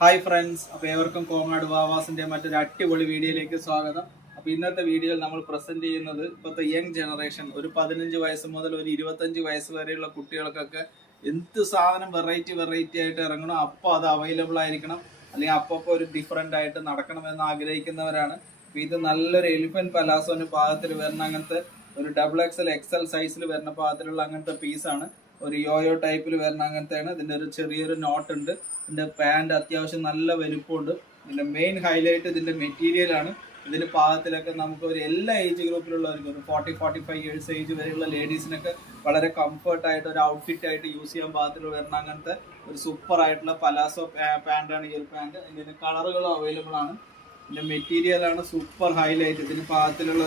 Hi friends, അപ്പോൾ ഏവർക്കും കോങ്ങാട് വാവാസിന്റെ മറ്റൊരു അടിപൊളി വീഡിയോയിലേക്ക് സ്വാഗതം. അപ്പോൾ ഇന്നത്തെ വീഡിയോയിൽ നമ്മൾ പ്രസന്റ് ചെയ്യുന്നത് ഇപ്പോഴത്തെ യങ് ജനറേഷൻ, ഒരു 15 വയസ്സ് മുതൽ ഒരു 25 വയസ്സ് വരെയുള്ള കുട്ടികൾക്കൊക്കെ എന്ത് സാധനം വെറൈറ്റി ആയിട്ട് ഇറങ്ങണം, അപ്പോൾ അത് അവൈലബിൾ ആയിരിക്കണം, അല്ലെങ്കിൽ അപ്പോൾ ഒരു ഡിഫറെൻ്റ് ആയിട്ട് നടക്കണമെന്ന് ആഗ്രഹിക്കുന്നവരാണ്. അപ്പോൾ ഇത് നല്ലൊരു എലിഫന്റ് പലാസോന്റെ പാകത്തിൽ വരുന്ന അങ്ങനത്തെ ഒരു XXL സൈസിൽ വരുന്ന പാകത്തിലുള്ള അങ്ങനത്തെ പീസാണ്. ഒരു യോയോ ടൈപ്പിൽ വരുന്ന അങ്ങനത്തെയാണ്. ഇതിൻ്റെ ഒരു ചെറിയൊരു നോട്ട് ഉണ്ട്. ഇതിൻ്റെ പാൻറ് അത്യാവശ്യം നല്ല വലുപ്പമുണ്ട്. ഇതിൻ്റെ മെയിൻ ഹൈലൈറ്റ് ഇതിൻ്റെ മെറ്റീരിയലാണ്. ഇതിൻ്റെ പാകത്തിലൊക്കെ നമുക്ക് ഒരു എല്ലാ ഏജ് ഗ്രൂപ്പിലുള്ളവർക്ക്, ഒരു 40-45 ഇയേഴ്സ് ഏജ് വരെയുള്ള ലേഡീസിനൊക്കെ വളരെ കംഫർട്ടായിട്ട് ഒരു ഔട്ട്ഫിറ്റ് ആയിട്ട് യൂസ് ചെയ്യാൻ പാകത്തിൽ വരുന്ന അങ്ങനത്തെ ഒരു സൂപ്പർ ആയിട്ടുള്ള പലാസോ പാൻറ്റാണ് ഈ ഒരു പാൻറ്. ഇതിൻ്റെ കളറുകളും അവൈലബിൾ ആണ്. ഇതിൻ്റെ മെറ്റീരിയലാണ് സൂപ്പർ ഹൈലൈറ്റ്. ഇതിന് പാകത്തിലുള്ള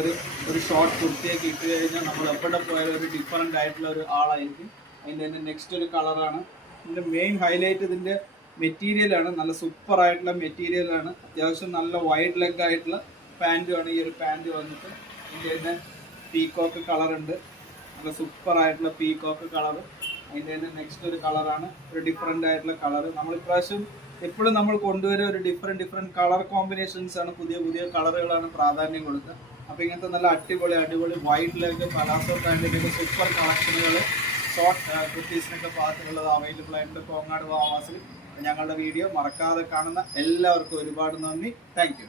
ഒരു ഷോർട്ട് കുർത്തിയൊക്കെ ഇട്ട് കഴിഞ്ഞാൽ നമ്മൾ എവിടെ പോയാലും ഒരു ഡിഫറെൻ്റ് ആയിട്ടുള്ള ഒരു ആളായിരിക്കും. അതിൻ്റെ നെക്സ്റ്റ് ഒരു കളറാണ്. ഇതിൻ്റെ മെയിൻ ഹൈലൈറ്റ് ഇതിൻ്റെ മെറ്റീരിയലാണ്. നല്ല സൂപ്പർ ആയിട്ടുള്ള മെറ്റീരിയലാണ്. അത്യാവശ്യം നല്ല വൈഡ് ലെഗ് ആയിട്ടുള്ള പാൻറ്റുമാണ് ഈ ഒരു പാൻറ്റ് വന്നിട്ട്. ഇതിൻ്റെ തന്നെ പീകോക്ക് കളറുണ്ട്, നല്ല സൂപ്പർ ആയിട്ടുള്ള പീകോക്ക് കളറ്. അതിൻ്റെ തന്നെ നെക്സ്റ്റ് ഒരു കളറാണ്, ഒരു ഡിഫറെൻ്റ് ആയിട്ടുള്ള കളറ്. നമ്മൾ ഇപ്രാവശ്യം എപ്പോഴും നമ്മൾ കൊണ്ടുവരുന്ന ഒരു ഡിഫറെൻറ്റ് കളർ കോമ്പിനേഷൻസ് ആണ്, പുതിയ കളറുകളാണ് പ്രാധാന്യം കൊടുക്കുക. അപ്പോൾ ഇങ്ങനത്തെ നല്ല അടിപൊളി വൈഡ് ലെഗ് പലാസോ പാൻറ്റിൻ്റെ സൂപ്പർ കളക്ഷനുകൾ ഷോർട്ട് കുർത്തീസിനൊക്കെ പാകത്തിലുള്ളത് അവൈലബിൾ ആയിട്ട് കോങ്ങാട് വാവാസിൽ. ഞങ്ങളുടെ വീഡിയോ മറക്കാതെ കാണുന്ന എല്ലാവർക്കും ഒരുപാട് നന്ദി. Thank you.